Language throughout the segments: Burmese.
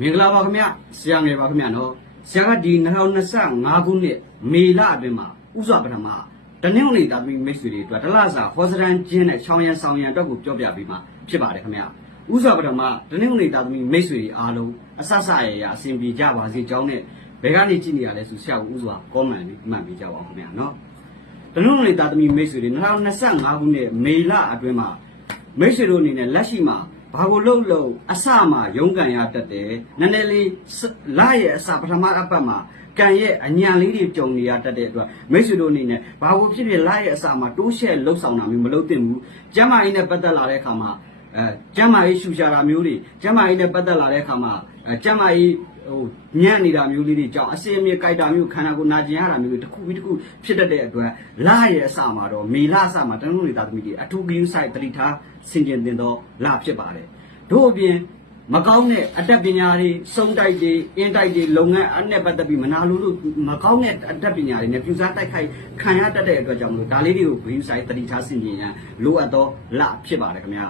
မင်္ဂလာပါခင်ဗျဆရာငယ်ပါခင်ဗျနော်ဆရာကဒီ2025ခုနှစ်မေလအတွင်းမှာဥစွာပထမတနင်္ဂနွေသားသမီးမိတ်ဆွေတွေအတွက်တလစာဟောစရန်ကျင်းနဲ့ချောင်းရန်ဆောင်ရန်အတွက်ကိုပြောပြပေးမှာဖြစ်ပါတယ်ခင်ဗျဥစွာပထမတနင်္ဂနွေသားသမီးမိတ်ဆွေတွေအားလုံးအဆဆရရအစဉ်ပြေကြပါစေကြောင်းနဲ့ဘယ်ကနေကြည့်နေရလဲဆိုဆရာကဥစွာကောမန်လေးမှတ်ပေးကြပါဦးခင်ဗျနော်တနင်္ဂနွေသားသမီးမိတ်ဆွေတွေ2025ခုနှစ်မေလအတွင်းမှာမိတ်ဆွေတို့အနေနဲ့လက်ရှိမှာ ဘာကိုလှုပ်လှုပ်အစမှာရုန်းကန်ရတတ်တယ်နည်းနည်းလေးစလာရဲ့အစပထမအပတ်မှာကံရဲ့အညံလေးတွေကြုံနေရတတ်တဲ့အတွက်မိတ်ဆွေတို့အနေနဲ့ဘာကိုဖြစ်ဖြစ်လာရဲ့အစမှာတိုးရှဲလှုပ်ဆောင်တာမျိုးမလုပ်သင့်ဘူးကျမ်းမာရေးနဲ့ပတ်သက်လာတဲ့အခါမှာအဲကျမ်းမာရေးရှူရှာတာမျိုးတွေကျမ်းမာရေးနဲ့ပတ်သက်လာတဲ့အခါမှာအဲကျမ်းမာရေး ဟိုညံ့နေတာမျိုးလေးတွေကြောင့်အစင်အမြင့်ကြိုက်တာမျိုးခန္ဓာကိုယ်နာကျင်ရတာမျိုးတွေတစ်ခုပြီးတစ်ခုဖြစ်တတ်တဲ့အတွက်လာရဲ့အစမှာတော့မေလအစမှာတနင်္ဂနွေသားသမီးတွေအထူးဂရုစိုက်တတိထားဆင်ကျင်တင်တော့လာဖြစ်ပါတယ်တို့အပြင်မကောင်းတဲ့အတတ်ပညာတွေစုံတိုက်တွေအင်းတိုက်တွေလုပ်ငန်းအနဲ့ပတ်သက်ပြီးမနာလိုလို့မကောင်းတဲ့အတတ်ပညာတွေနဲ့ပြူစားတိုက်ခိုက်ခံရတတ်တဲ့အတွက်ကြောင့်မလို့ဒါလေးတွေကိုဂရုစိုက်တတိထားဆင်ကျင်ရန်လိုအပ်တော့လာဖြစ်ပါတယ်ခင်ဗျာ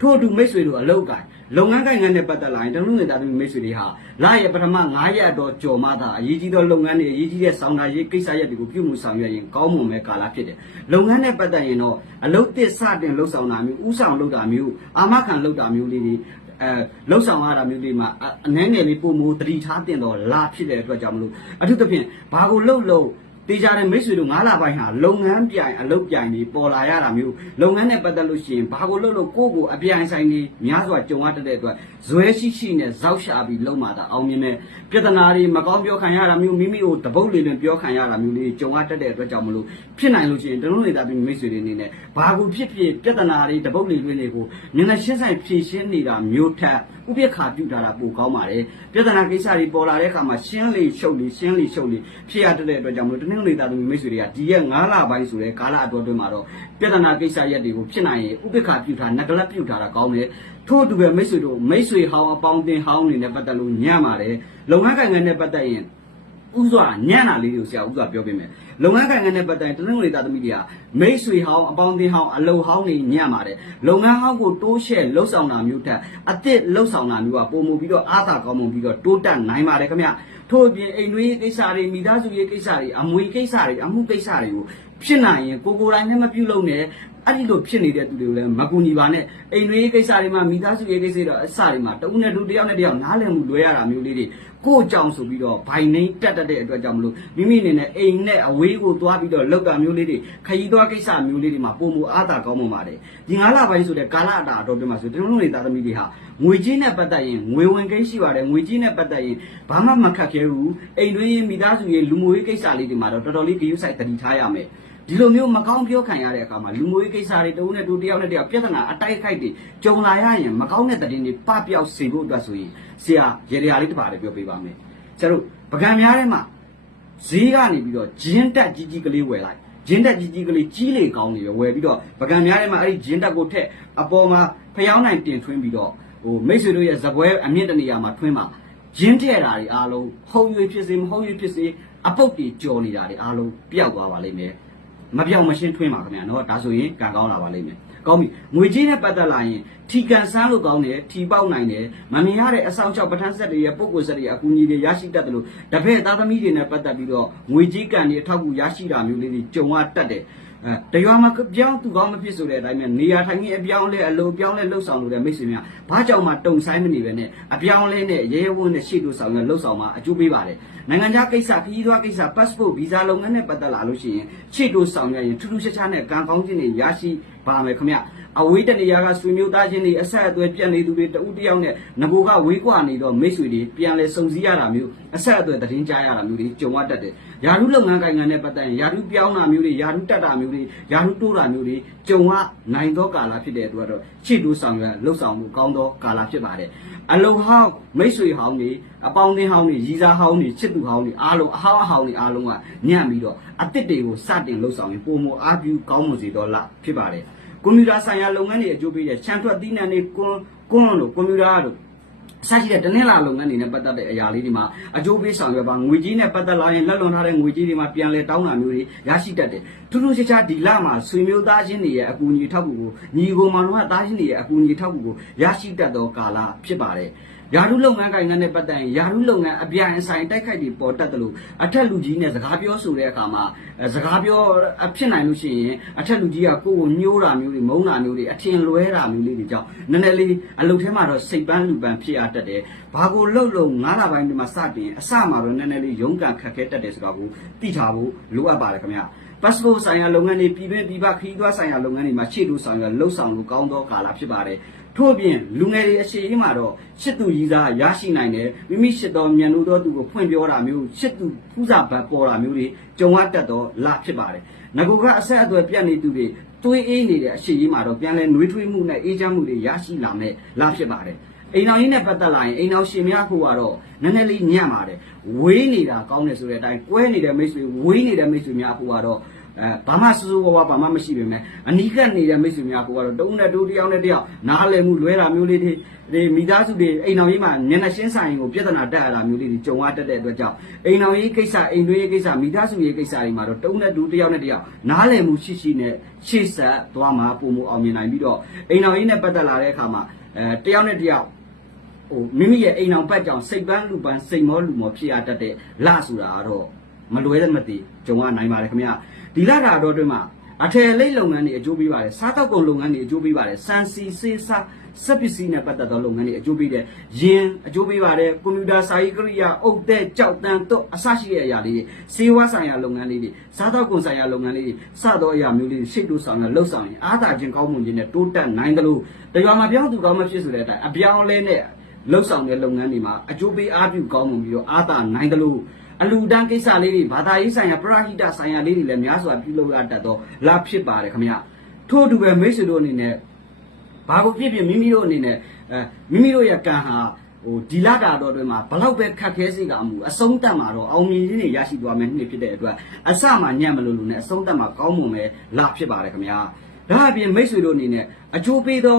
ထို့အတူမိတ်ဆွေတို့အလောက်ကိုင်လုပ်ငန်းကိုင်ငန်းနဲ့ပတ်သက်လာရင်တနင်္ဂနွေသားသမီးမိတ်ဆွေတွေဟာလာရဲ့ပထမ9ရက်တော့ကြော်မှသာအရေးကြီးသောလုပ်ငန်းတွေအရေးကြီးတဲ့ဆောင်တာရေးကိစ္စရပ်တွေကိုပြုမှုဆောင်ရွက်ရင်ကောင်းမွန်မဲ့ကာလဖြစ်တယ်။လုပ်ငန်းနဲ့ပတ်သက်ရင်တော့အလုပ်တစ်စတင်လှုပ်ဆောင်တာမျိုးဥဆောင်လုပ်တာမျိုးအာမခံလုပ်တာမျိုးလေးတွေအဲလှုပ်ဆောင်ရတာမျိုးလေးမှာအအနှဲငယ်လေးပုံမူတတိထားတင်တော့လာဖြစ်တဲ့အတွက်ကြောင့်မလို့အထူးသဖြင့်ဘာကိုလှုပ်လှုပ် တေးကြတဲ့မိတ်ဆွေတို့9လပိုင်းဟာလုပ်ငန်းပြိုင်အလုပ်ပြိုင်တွေပေါ်လာရတာမျိုးလုပ်ငန်းနဲ့ပတ်သက်လို့ရှိရင်ဘာကိုလုပ်လို့ကိုယ့်ကိုအပြိုင်ဆိုင်တွေများစွာကြုံရတတ်တဲ့အတွက်ဇွဲရှိရှိနဲ့ဇောက်ရှာပြီးလုံမာတာအောင်မြင်တဲ့ပြဿနာတွေမကောင်းပြောခံရတာမျိုးမိမိကိုတပုတ်လေးနဲ့ပြောခံရတာမျိုးလေးကြုံရတတ်တဲ့အတွက်ကြောင့်မလို့ဖြစ်နိုင်လို့ရှိရင်တလုံးနေတာပြီးမိတ်ဆွေတွေအနေနဲ့ဘာကိုဖြစ်ဖြစ်ပြဿနာတွေတပုတ်လေးတွေတွေကိုမျက်နှာရှင်းဆိုင်ဖြေရှင်းနေတာမျိုးထက်ဥပိ္ပခါပြုတာတာပိုကောင်းပါတယ်ပြဿနာကိစ္စတွေပေါ်လာတဲ့အခါမှာရှင်းလေရှုပ်လေရှင်းလေရှုပ်လေဖြစ်ရတတ်တဲ့အတွက်ကြောင့်မလို့တနင်္ဂနွေသားသမီးမိတ်ဆွေတွေကဒီရက်9လပိုင်းဆိုတဲ့ကာလအတော်အတွင်းမှာတော့ပြဿနာကိစ္စရက်တွေကိုဖြစ်နိုင်ရင်ဥပိ္ပခါပြုတာနဂလပြုတာတာကောင်းတယ်ထို့အတူပဲမိတ်ဆွေတို့မိတ်ဆွေဟောင်းအပေါင်းအသင်းဟောင်းတွေနဲ့ပတ်သက်လို့ညံ့ပါတယ်လုပ်ငန်းကိုင်ငန်းနဲ့ပတ်သက်ရင်ဥစွာညံ့တာလေးတွေကိုဆရာဥစွာပြောပေးမယ်လုပ်ငန်းကိုင်ငန်းနဲ့ပတ်သက်ရင်တနင်္ဂနွေသားသမီးတွေကမိတ်ဆွေဟောင်းအပေါင်းအသင်းဟောင်းအလုံဟောင်းတွေညံ့ပါတယ်လုပ်ငန်းဟောင်းကိုတိုးရှဲလှုပ်ဆောင်တာမျိုးထက်အသစ်လှုပ်ဆောင်တာမျိုးကပုံမူပြီးတော့အားသာကောင်းမွန်ပြီးတော့တိုးတက်နိုင်ပါတယ်ခင်ဗျ ထို့အပြင်အိမ်တွင်းရေးကိစ္စတွေမိသားစုရေးကိစ္စတွေအမွေကိစ္စတွေအမှုကိစ္စတွေကိုဖြစ်နိုင်ရင်ကိုကိုယ်တိုင်နဲ့မပြုတ်လို့နဲ့အဲ့ဒီလိုဖြစ်နေတဲ့သူတွေကိုလည်းမကူညီပါနဲ့အိမ်တွင်းရေးကိစ္စတွေမှာမိသားစုရေးကိစ္စတွေအစတွေမှာတဦးနဲ့တူတယောက်နဲ့တယောက်နားလည်မှုလွဲရတာမျိုးလေးတွေကိုယ့်ကြောင့်ဆိုပြီးတော့ဘိုင်နှိမ့်တက်တက်တဲ့အတွက်ကြောင့်မလို့မိမိအနေနဲ့အိမ်နဲ့အဝေးကိုသွားပြီးတော့လောက်တာမျိုးလေးတွေခရီးသွားကိစ္စမျိုးလေးတွေမှာပုံမူအားသာကောင်းမှပါတယ်ဒီ9လပိုင်းဆိုတဲ့ကာလအတာအတော်တွင်မှာဆိုကျွန်တော်တို့နေသားသမီးတွေဟာ ငွေကြီးနဲ့ပတ်သက်ရင်ငွေဝင်ကိန်းရှိပါတယ်ငွေကြီးနဲ့ပတ်သက်ရင်ဘာမှမခက်ခဲဘူးအိမ်တွင်းရေးမိသားစုရေးလူမှုရေးကိစ္စလေးတွေမှာတော့တော်တော်လေးဂရုစိုက်တတိထားရမယ်ဒီလိုမျိုးမကောင်းပြောခံရတဲ့အခါမှာလူမျိုးရေးကိစ္စတွေတဦးနဲ့တူတယောက်နဲ့တယောက်ပြဿနာအတိုက်ခိုက်တွေကြုံလာရရင်မကောင်းတဲ့သတင်းတွေပပျောက်စေဖို့အတွက်ဆိုရင်ဆရာရေရာလေးတစ်ပါးလေးပြောပေးပါမယ်ဆရာတို့ပကံများထဲမှာဈေးကနေပြီးတော့ဂျင်းတက်ကြီးကြီးကလေးဝယ်လိုက်ဂျင်းတက်ကြီးကြီးကလေးကြီးလေကောင်းနေပဲဝယ်ပြီးတော့ပကံများထဲမှာအဲ့ဒီဂျင်းတက်ကိုထက်အပေါ်မှာဖျောင်းနိုင်တင်ထွင်းပြီးတော့ ဟိုမိတ်ဆွေတို့ရဲ့ဇပွဲအမြင့်တနေရာမှာထွင်းပါရင်းတဲ့တာတွေအားလုံးဟုံရွေဖြစ်စေမဟုတ်ရွေဖြစ်စေအပုတ်တွေကြော်နေတာတွေအားလုံးပျောက်သွားပါလိမ့်မယ်မပြောင်းမရှင်းထွင်းပါခင်ဗျာနော်ဒါဆိုရင်ကံကောင်းလာပါလိမ့်မယ်ကောင်းပြီငွေကြေးနဲ့ပတ်သက်လာရင်ထီကန်ဆန်းလို့ကောင်းတယ်ထီပေါက်နိုင်တယ်မမြင်ရတဲ့အဆောင်ချောက်ပဋ္ဌာန်းဆက်တွေရဲ့ပုံကိုယ်ဆက်တွေအကူအညီတွေရရှိတတ်တယ်လို့တပည့်သားသမီးတွေနဲ့ပတ်သက်ပြီးတော့ငွေကြေးကံတွေအထောက်အကူရရှိတာမျိုးလေးတွေကြုံရတတ်တယ် တရွာမှာပြောင်းသူကောင်းမဖြစ်ဆိုတဲ့အတိုင်းပဲနေရာထိုင်ကြီးအပြောင်းလဲအလိုပြောင်းလဲလှုပ်ဆောင်လို့တဲ့မိတ်ဆွေများဘာကြောင့်မှတုံဆိုင်မနေပဲနဲ့အပြောင်းလဲနဲ့ရဲရဲဝန်းနဲ့ရှေ့တို့ဆောင်ရလှုပ်ဆောင်မှာအကျိုးပေးပါတယ်နိုင်ငံခြားကိစ္စခရီးသွားကိစ္စ passport visa လုပ်ငန်းနဲ့ပတ်သက်လာလို့ရှိရင်ရှေ့တို့ဆောင်ရရင်ထူးထူးခြားခြားနဲ့ကံကောင်းခြင်းတွေရရှိပါမယ်ခင်ဗျ အဝေးတနေရာကဆွေမျိုးသားချင်းတွေအဆက်အသွယ်ပြတ်နေသူတွေတဦးတယောက်နဲ့ငကိုကဝေးကွာနေတော့မိတ်ဆွေတွေပြန်လဲစုံစည်းရတာမျိုးအဆက်အသွယ်သတင်းကြားရတာမျိုးတွေကြုံရတတ်တယ်ယာရုလုပ်ငန်းကိုင်ငံနဲ့ပတ်သက်ရင်ယာရုပြောင်းတာမျိုးတွေယာရုတက်တာမျိုးတွေယာရုတိုးတာမျိုးတွေကြုံရနိုင်သောကာလဖြစ်တဲ့အတွက်တော့ချစ်တူဆောင်ရလှုပ်ဆောင်မှုကောင်းသောကာလဖြစ်ပါတယ်အလုံဟောင်းမိတ်ဆွေဟောင်းတွေအပေါင်းအသင်းဟောင်းတွေရီစာဟောင်းတွေချစ်သူဟောင်းတွေအားလုံးအဟောင်းအဟောင်းတွေအားလုံးကညံ့ပြီးတော့အစ်စ်တွေကိုစတင်လှုပ်ဆောင်ရင်ပုံမအားပြုကောင်းမွန်စေတော့လားဖြစ်ပါတယ် ကွန်ပျူတာဆိုင်ရာလုပ်ငန်းတွေအကျိုးပေးတဲ့ချန်ထွက်သီးနှံတွေကွန်ကွန်လို့ကွန်ပျူတာတို့အစရှိတဲ့တနင်္လာလုပ်ငန်းတွေနဲ့ပတ်သက်တဲ့အရာလေးတွေမှာအကျိုးပေးဆောင်ရွက်ပါငွေကြီးနဲ့ပတ်သက်လာရင်လက်လွန်ထားတဲ့ငွေကြီးတွေမှာပြန်လဲတောင်းတာမျိုးတွေရရှိတတ်တယ်ထူးထူးခြားခြားဒီလမှာဆွေမျိုးသားချင်းတွေရဲ့အကူအညီထောက်ကူကိုညီကိုမောင်နှမသားချင်းတွေရဲ့အကူအညီထောက်ကူကိုရရှိတတ်သောကာလဖြစ်ပါတယ် ယာရုလုပ်ငန်းကိုင်ငန်းနဲ့ပတ်သက်ရင်ယာရုလုပ်ငန်းအပြိုင်အဆိုင်တိုက်ခိုက်ပြီးပေါ်တက်တယ်လို့အထက်လူကြီးနဲ့စကားပြောဆိုတဲ့အခါမှာအဲစကားပြောအဖြစ်နိုင်လို့ရှိရင်အထက်လူကြီးကကိုယ်ကိုညှိုးတာမျိုးတွေမုန်းတာမျိုးတွေအထင်လွဲတာမျိုးလေးတွေကြောင့်နည်းနည်းလေးအလုပ်ထဲမှာတော့စိတ်ပန်းလူပန်းဖြစ်ရတတ်တယ်ဘာကိုလှုပ်လို့ငါးလပိုင်းဒီမှာစတင်အစမှာတော့နည်းနည်းလေးရုန်းကန်ခက်ခဲတတ်တယ်ဆိုတော့ကိုသိထားဖို့လိုအပ်ပါတယ်ခင်ဗျာ passport ဆိုင်ရာလုပ်ငန်းတွေပြည်ပပြည်ပခရီးသွားဆိုင်ရာလုပ်ငန်းတွေမှာရှေ့လို့ဆောင်ရွက်လှုပ်ဆောင်လို့ကောင်းသောကာလဖြစ်ပါတယ်ထို့အပြင်လူငယ်တွေအရှိအမှာတော့ရှစ်သူကြီးစားရရှိနိုင်တယ်မိမိရှစ်တော်မြန်လို့တော့သူကိုဖွင့်ပြောတာမျိုးရှစ်သူဖူးစာဘတ်ပေါ်တာမျိုးတွေကြုံရတတ်တော့လာဖြစ်ပါတယ်ငကိုကအဆက်အသွယ်ပြတ်နေသူတွေတွေးအေးနေတဲ့အရှိကြီးမှာတော့ပြန်လဲနှွေးထွေးမှုနဲ့အေးချမ်းမှုတွေရရှိလာမယ်လာဖြစ်ပါတယ် အိမ်တော်ကြီးနဲ့ပတ်သက်လာရင်အိမ်တော်ရှင်များဖို့ကတော့နည်းနည်းလေးညံ့ပါတယ်ဝေးနေတာကောင်းတယ်ဆိုတဲ့အတိုင်းကွဲနေတဲ့မိတ်ဆွေဝေးနေတဲ့မိတ်ဆွေများဖို့ကတော့အဲဘာမှစူးစူးဝါးဝါဘာမှမရှိပေမဲ့အနီးကပ်နေတဲ့မိတ်ဆွေများကိုကတော့တုံးနဲ့တူတယောက်နဲ့တယောက်နားလည်မှုလွဲတာမျိုးလေးတွေဒီမိသားစုတွေအိမ်တော်ကြီးမှာမျက်နှာရှင်းဆိုင်ကိုပြဿနာတက်ရတာမျိုးလေးတွေကြုံရတတ်တဲ့အတွက်ကြောင့်အိမ်တော်ကြီးကိစ္စအိမ်တွင်းရေးကိစ္စမိသားစုရေးကိစ္စတွေမှာတော့တုံးနဲ့တူတယောက်နဲ့တယောက်နားလည်မှုရှိရှိနဲ့ရှေ့ဆက်သွားမှာပုံမအောင်မြင်နိုင်ပြီးတော့အိမ်တော်ကြီးနဲ့ပတ်သက်လာတဲ့အခါမှာအဲတယောက်နဲ့တယောက် ဟိုမိမိရဲ့အိမ်အောင်ပတ်ကြောင်စိတ်ပန်းလူပန်းစိတ်မောလူမောဖြစ်ရတတ်တဲ့လဆိုတာကတော့မလွဲတဲ့မသိကြုံရနိုင်ပါတယ်ခင်ဗျာဒီလတာတော့အတွင်းမှာအထယ်လိတ်လုပ်ငန်းတွေအကျိုးပေးပါတယ်စားတောက်ကုန်လုပ်ငန်းတွေအကျိုးပေးပါတယ်စံစီစေးစားစက်ပစ္စည်းနဲ့ပတ်သက်သောလုပ်ငန်းတွေအကျိုးပေးတယ်ယင်အကျိုးပေးပါတယ်ကွန်ပျူတာစာရေးကိရိယာအုတ်တဲ့ကြောက်တန်းတော့အစရှိတဲ့အရာလေးတွေစေဝါဆိုင်ရာလုပ်ငန်းလေးတွေစားတောက်ကုန်ဆိုင်ရာလုပ်ငန်းလေးတွေစသောအရာမျိုးလေးတွေရှေ့တိုးဆောင်ရလှုပ်ဆောင်ရင်အားသာခြင်းကောင်းမှုခြင်းနဲ့တိုးတက်နိုင်တယ်လို့တရားမှာပြောင်းသူကောင်းမဖြစ်ဆိုတဲ့အတိုင်းအပြောင်းလဲနဲ့ လှုပ်ဆောင်တဲ့လုပ်ငန်းတွေမှာအကျိုးပေးအားပြုကောင်းမှုပြီးတော့အားသာနိုင်တယ်လို့အလူတန်းကိစ္စလေးတွေဘာသာရေးဆိုင်ရာပရဟိတဆိုင်ရာလေးတွေလည်းများစွာပြုလုပ်ရတတ်တော့လာဖြစ်ပါတယ်ခင်ဗျထို့အတူပဲမိတ်ဆွေတို့အနေနဲ့ဘာကိုဖြစ်ဖြစ်မိမိတို့အနေနဲ့အဲမိမိတို့ရဲ့ကံဟာဟိုဒီလာတာတော့အတွင်းမှာဘလောက်ပဲခက်ခဲစေကမှုအဆုံးတတ်မှာတော့အောင်မြင်ခြင်းတွေရရှိသွားမယ်နှစ်ဖြစ်တဲ့အတွက်အစမှညံ့မလို့လို့နဲ့အဆုံးတတ်မှာကောင်းမွန်ပဲလာဖြစ်ပါတယ်ခင်ဗျာဒါအပြင်မိတ်ဆွေတို့အနေနဲ့အကျိုးပေးသော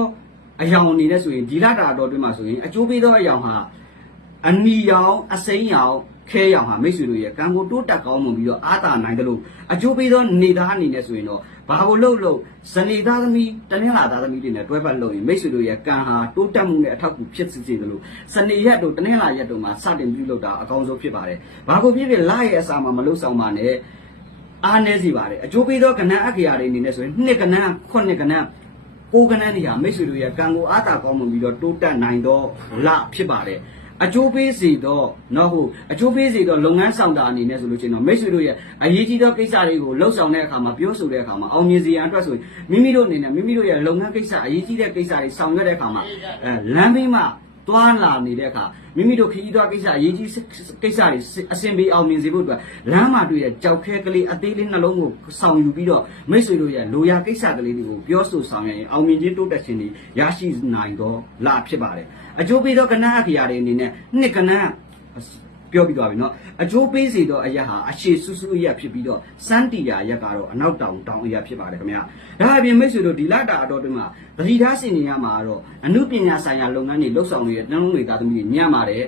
အယောင်အနေနဲ့ဆိုရင်ဒီလတာတော်တွင်းမှာဆိုရင်အကျိုးပေးသောအယောင်ဟာအနီရောင်အစိမ်းရောင်ခဲရောင်ဟာမိတ်ဆွေတို့ရဲ့ကံကိုတိုးတက်ကောင်းမွန်ပြီးတော့အားသာနိုင်တယ်လို့အကျိုးပေးသောနေသားအနေနဲ့ဆိုရင်တော့ဘာကိုလှုပ်လှုပ်ဇနေသားသမီးတနင်္လာသားသမီးတွေနဲ့တွဲပတ်လို့ရင်မိတ်ဆွေတို့ရဲ့ကံဟာတိုးတက်မှုနဲ့အထောက်အကူဖြစ်စေတယ်လို့ဇနေရက်တို့တနင်္လာရက်တို့မှာစတင်ပြုလုပ်တာအကောင်းဆုံးဖြစ်ပါတယ်ဘာကိုဖြစ်ဖြစ်လရဲ့အစာမှာမလှုပ်ဆောင်ပါနဲ့အားနည်းစီပါတယ်အကျိုးပေးသောကဏ္ဍအခရာတွေအနေနဲ့ဆိုရင်နှစ်ကဏ္ဍခုနှစ်ကဏ္ဍ ကိုးကဏ္ဍတွေဟာမိတ်ဆွေတို့ရဲ့ကံကိုအားသာကောင်းမွန်ပြီးတော့တိုးတက်နိုင်သောလဖြစ်ပါတယ်အကျိုးပေးစေတော့နော်ဟုတ်အကျိုးပေးစေတော့လုပ်ငန်းဆောင်တာအနေနဲ့ဆိုလို့ချင်းတော့မိတ်ဆွေတို့ရဲ့အရေးကြီးသောကိစ္စတွေကိုလှုပ်ဆောင်တဲ့အခါမှာပြောဆိုတဲ့အခါမှာအောင်မြင်စေရန်အတွက်ဆိုရင်မိမိတို့အနေနဲ့မိမိတို့ရဲ့လုပ်ငန်းကိစ္စအရေးကြီးတဲ့ကိစ္စတွေဆောင်ရွက်တဲ့အခါမှာအဲလမ်းဘေးမှာ တွားလာနေတဲ့အခါမိမိတို့ခရီးသွားကိစ္စအရေးကြီးကိစ္စတွေအဆင်ပြေအောင်မြင်စေဖို့အတွက်လမ်းမှာတွေ့တဲ့ကြောက်ခဲကလေးအသေးလေးနှလုံးကိုဆောင်ယူပြီးတော့မိတ်ဆွေတို့ရဲ့လိုရာကိစ္စကလေးတွေကိုပြောဆိုဆောင်ရွက်ရင်အောင်မြင်ခြင်းတိုးတက်ခြင်းတွေရရှိနိုင်တော့လာဖြစ်ပါတယ်အကျိုးပေးသောကဏ္ဍအခရာတွေအနေနဲ့နှစ်ကဏ္ဍ ပြောပြီးသွားပြီเนาะအကျိုးပေးစေသောအရက်ဟာအရှိဆူဆူအရက်ဖြစ်ပြီးတော့စန်းတီယာရက်ကတော့အနောက်တောင်တောင်အရက်ဖြစ်ပါတယ်ခင်ဗျာဒါအပြင်မိတ်ဆွေတို့ဒီလတာအတော်တွင်းမှာသတိထားစင်နေရမှာတော့အမှုပညာဆိုင်ရာလုပ်ငန်းတွေလှုပ်ဆောင်နေတဲ့တန်းလုံးတွေသားသမီးတွေညံ့ပါတယ်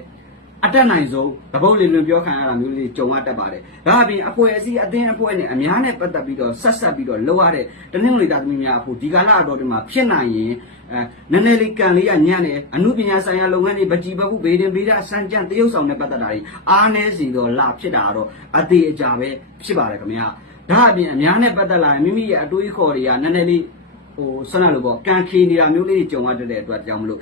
အတက်နိုင်ဆုံးတပုတ်လေးလွင်ပြောခံရတာမျိုးလေးကြုံရတတ်ပါတယ်ဒါအပြင်အဖွဲ့အစည်းအသင်းအဖွဲ့နဲ့အများနဲ့ပတ်သက်ပြီးတော့ဆက်ဆက်ပြီးတော့လှုပ်ရတဲ့တနင်္ဂနွေသားသမီးများအဖို့ဒီကာလအတော်တွင်းမှာဖြစ်နိုင်ရင်အဲနည်းနည်းလေးကန်လေးကညံ့တယ်အမှုပညာဆိုင်ရာလုပ်ငန်းတွေပကြီးပခုဘေးတင်ဘေးဒစံကြံတရုပ်ဆောင်နဲ့ပတ်သက်တာတွေအားနည်းစီတော့လာဖြစ်တာတော့အသေးအကြပဲဖြစ်ပါတယ်ခင်ဗျာဒါအပြင်အများနဲ့ပတ်သက်လာရင်မိမိရဲ့အတွေးခေါ်တွေကနည်းနည်းလေးဟိုဆွမ်းနာလို့ပေါ့ကန်ခေနေတာမျိုးလေးတွေကြုံရတဲ့အတွက်ကြောင့်မလို့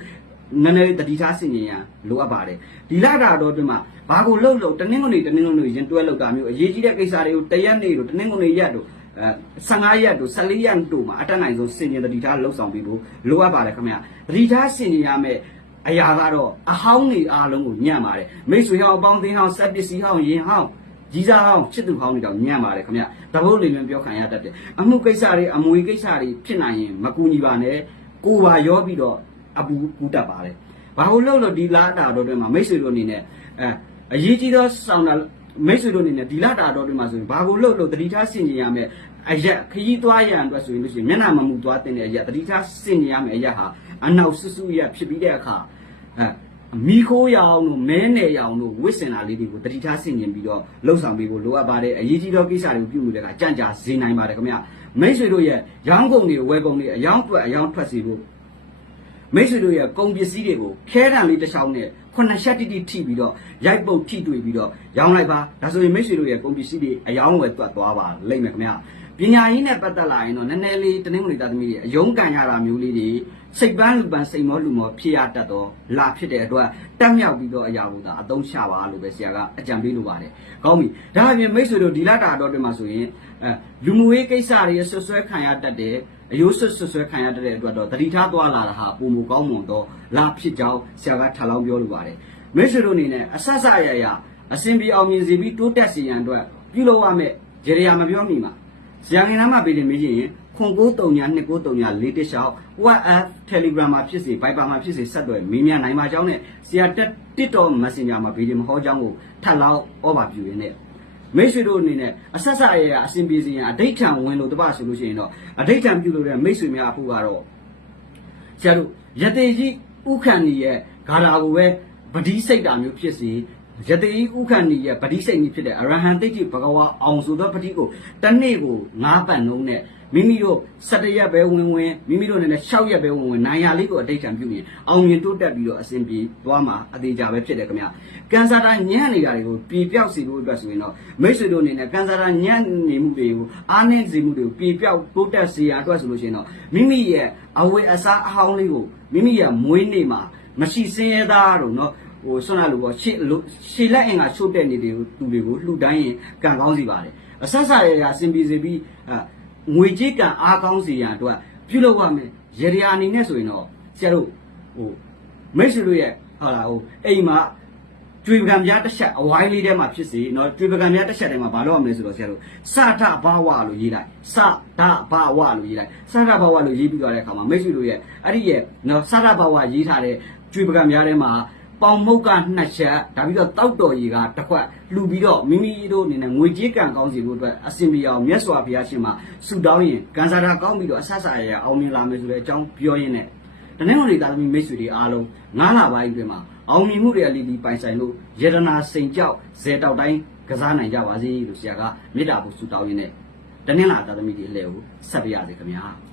နည်းနည်းတတိထားစင်ရင်ရလိုအပ်ပါတယ်ဒီလတာတော့ဒီမှာဘာကိုလှုပ်လှုပ်တနင်္ဂနွေတနင်္ဂနွေရင်တွဲလှုပ်တာမျိုးအရေးကြီးတဲ့ကိစ္စတွေကိုတရက်နေတို့တနင်္ဂနွေရက်တို့အဲ15ရက်တို့14ရက်တို့မှာအတက်နိုင်ဆုံးစင်ရင်တတိထားလှုပ်ဆောင်ပြီးဖို့လိုအပ်ပါတယ်ခင်ဗျာတတိထားစင်ရင်ရမယ်အရာကတော့အဟောင်းတွေအားလုံးကိုညံ့ပါတယ်မိတ်ဆွေဟောင်းအပေါင်းအသင်းဟောင်းစက်ပစ္စည်းဟောင်းယင်ဟောင်းကြီးစားဟောင်းချစ်သူဟောင်းတွေတော့ညံ့ပါတယ်ခင်ဗျတပုတ်လေးမျိုးပြောခံရတတ်တယ်အမှုကိစ္စတွေအမွေကိစ္စတွေဖြစ်နိုင်ရင်မကူညီပါနဲ့ကိုပါရောပြီးတော့ အပူကူတတ်ပါတယ်ဘာလို့လို့လို့ဒီလာတာတော့တွင်မှာမိတ်ဆွေတို့အနေနဲ့အဲအရေးကြီးသောဆောင်တာမိတ်ဆွေတို့အနေနဲ့ဒီလာတာတော့တွင်မှာဆိုရင်ဘာကိုလို့လို့တတိထားဆင်ကျင်ရမယ်အရက်ခရီးသွားရန်အတွက်ဆိုရင်လို့ရှိရင်မျက်နှာမမူသွားတဲ့အရက်တတိထားဆင်ကျင်ရမယ်အရက်ဟာအနောက်ဆူဆူရက်ဖြစ်ပြီးတဲ့အခါအဲမိခိုးရအောင်တို့မဲနယ်ရအောင်တို့ဝစ်စင်တာလေးတွေကိုတတိထားဆင်ကျင်ပြီးတော့လှုပ်ဆောင်ပေးဖို့လိုအပ်ပါတယ်အရေးကြီးသောကိစ္စတွေကိုပြုမှုတဲ့အခါကြံ့ကြာစေနိုင်ပါတယ်ခင်ဗျမိတ်ဆွေတို့ရဲ့ရောင်းကုန်တွေဝယ်ကုန်တွေအယောင်းထွက်အယောင်းထွက်စီဖို့ မိတ်ဆွေတို့ရဲ့ကုန်ပစ္စည်းတွေကိုခဲတံလေးတစ်ချောင်းနဲ့ခုနှစ်ချက်တိတိထိပြီးတော့ရိုက်ပုတ်ထိတွေ့ပြီးတော့ရောင်းလိုက်ပါဒါဆိုရင်မိတ်ဆွေတို့ရဲ့ကုန်ပစ္စည်းတွေအယောင်းဝယ်တွတ်သွားပါလိမ့်မယ်ခင်ဗျာပညာရေးနဲ့ပတ်သက်လာရင်တော့နည်းနည်းလေးတနင်္ဂနွေသားသမီးတွေအယုံကန်ရတာမျိုးလေးတွေစိတ်ပန်းလူပန်းစိတ်မောလူမောဖြစ်ရတတ်တော့လာဖြစ်တဲ့အတွက်တက်မြောက်ပြီးတော့အရာကိုသာအသုံးချပါလို့ပဲဆရာကအကြံပေးလိုပါတယ်ကောင်းပြီဒါအပြင်မိတ်ဆွေတို့ဒီလတာတော့တွင်မှာဆိုရင်အဲလူမှုရေးကိစ္စတွေဆွဆွဲခံရတတ်တယ် အယိုးဆွဆွဆွဲခံရတဲ့အတွက်တော့တတိထားသွားလာတာဟာပုံမကောင်းမွန်တော့လာဖြစ်ကြောင်းဆရာကထပ်လောင်းပြောလိုပါတယ်မိတ်ဆွေတို့အနေနဲ့အဆက်ဆက်ရရအစဉ်ပြေအောင်မြင်စေပြီးတိုးတက်စေရန်အတွက်ပြုလုပ်ရမယ့်ဂျေရီယာမပြောမိမှာဆရာငယ်နာမပေးတယ်မေးရင်ခွန်939 2939လေးတစ်လျှောက် WhatsApp Telegram မှာဖြစ်စေ Viber မှာဖြစ်စေဆက်သွယ်မေးမြန်းနိုင်ပါကြောင်းနဲ့ဆရာတက် TikTok Messenger မှာဗီဒီယိုမဟောကြောင်းကိုထပ်လောင်းဩဘာပြုရင်းနဲ့ မိတ်ဆွေတို့အနေနဲ့အဆက်ဆက်အရာအစဉ်ပြေစီရင်အဋိဋ္ဌံဝင်လို့တပဆိုလို့ရှိရင်တော့အဋိဋ္ဌံပြုလို့တဲ့မိတ်ဆွေများအဖို့ကတော့ဆရာတို့ယတေကြီးဥခန္ဒီရဲ့ဂါထာကိုပဲဗတိစိတ်တာမျိုးဖြစ်စီယတေကြီးဥခန္ဒီရဲ့ဗတိစိတ်ကြီးဖြစ်တဲ့အရဟံတိတ်တိဘဂဝါအောင်ဆိုသောဗတိကိုတစ်နေ့ကို၅ပတ်နှုံးနဲ့ မိမိတို့7ရက်ပဲဝင်ဝင်မိမိတို့နဲ့6ရက်ပဲဝင်ဝင်နိုင်ရလေးကိုအတိတ်ထံပြုရင်အောင်မြင်တိုးတက်ပြီးတော့အစဉ်ပြေသွားမှာအသေးကြပဲဖြစ်တယ်ခင်ဗျကန်ဆာတာညံ့နေတာတွေကိုပြေပြောက်စီဖို့အတွက်ဆိုရင်တော့မိတ်ဆွေတို့အနေနဲ့ကန်ဆာတာညံ့နေမှုတွေကိုအားနည်းစေမှုတွေကိုပြေပြောက်တိုးတက်စေရအတွက်ဆိုလို့ရှိရင်တော့မိမိရဲ့အဝေအစားအဟောင်းလေးကိုမိမိရဲ့မွေးနေ့မှာမရှိစင်းရဲသားတို့နော်ဟိုဆွမ်းလာလို့ပေါ့ရှေ့လို့ရှေ့လက်အင်ကချို့တဲ့နေတယ်သူတွေကိုလှူဒန်းရင်ကံကောင်းစီပါတယ်အဆက်ဆက်ရရအစဉ်ပြေစေပြီးအဲ ငွေကြေးကံအားကောင်းစီရန်အတွက်ပြုလုပ်ရမယ်ရေဒီယာအနေနဲ့ဆိုရင်တော့ဆရာတို့ဟိုမိတ်ဆွေတို့ရဲ့ဟုတ်လားဟိုအိမ်မှာကျွေပကံပြားတစ်ချက်အဝိုင်းလေးထဲမှာဖြစ်စီเนาะကျွေပကံပြားတစ်ချက်ထဲမှာဘာလို့ရမလဲဆိုတော့ဆရာတို့စထဘာဝလို့ရေးလိုက်စဒဘာဝလို့ရေးလိုက်စထဘာဝလို့ရေးပြီးသွားတဲ့အခါမှာမိတ်ဆွေတို့ရဲ့အဲ့ဒီရဲ့เนาะစထဘာဝရေးထားတဲ့ကျွေပကံပြားထဲမှာ ပေါင်မုတ်ကနှစ်ချက်ဒါပြီးတော့တောက်တော်ကြီးကတစ်ခွက်လှူပြီးတော့မိမိတို့အနေနဲ့ငွေကြေးကံကောင်းစီဖို့အတွက်အစင်ပြေအောင်မြတ်စွာဘုရားရှင်မှာဆုတောင်းရင်ကံစားတာကောင်းပြီးတော့အဆဆအရရအောင်မြင်လာမယ်ဆိုတဲ့အကြောင်းပြောရင်းနဲ့တနင်္ဂနွေသားသမီးမိတ်ဆွေတွေအားလုံးငါးလပိုင်းအတွင်းမှာအောင်မြင်မှုတွေအလီလီပိုင်ဆိုင်လို့ယတနာစိန်ကြောက်ဇေတောက်တိုင်းကစားနိုင်ကြပါစေလို့ဆရာကမေတ္တာပို့ဆုတောင်းရင်းနဲ့တနင်္လာသားသမီးတွေအလဲကိုဆက်ပြရစေခင်ဗျာ